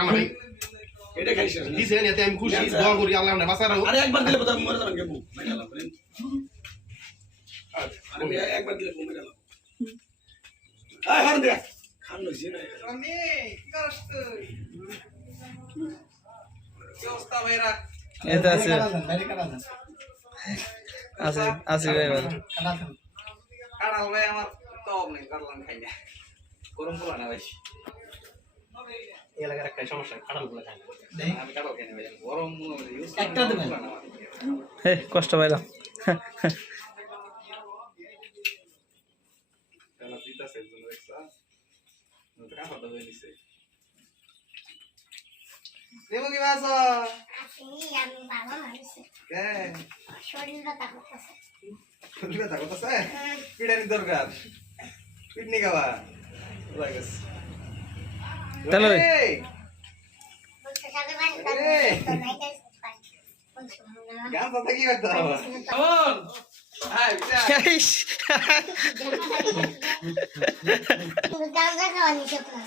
আমার এটা খাইছ দিছে এতে আমি খুশি দোয়া করি আল্লাহ আমাদের বাঁচা রাখো আরে একবার দিলে বোধহয় মরে যাবেন কেবু মেরে গেলাম আরে একবার দিলে মেরে গেলাম আয় হার দে খান লইছি না আমি করস তুই কি অবস্থা ভাইরা এটা আছে ভাই কাড়াল ভাই আমার তব নেই করলাম খাই না গরম পোলা না ভাই এই এলাকার একটা সমস্যা কাটাল গুলো খায় আমি কাড়াল খাই না ভাই গরম ইউজ একটা দেবেন। হে কষ্ট পাইলাম তাহলে দিতাছে জন্য দেখছা তো কাফা দাও দিছে দেবো কি বাস আমি বাবা মানুষে কে শরীরটা তাকতেছে শুনলে থাকো তো স্যার পিড়ানি দরকার পিটনি খাবা লাগাস চলো ভাই। বলতে সাথে মানে তো নাই গাইস গান কথা কি করতে হবে কেমন হাই বিটা গান গাওয়া নিষেধ না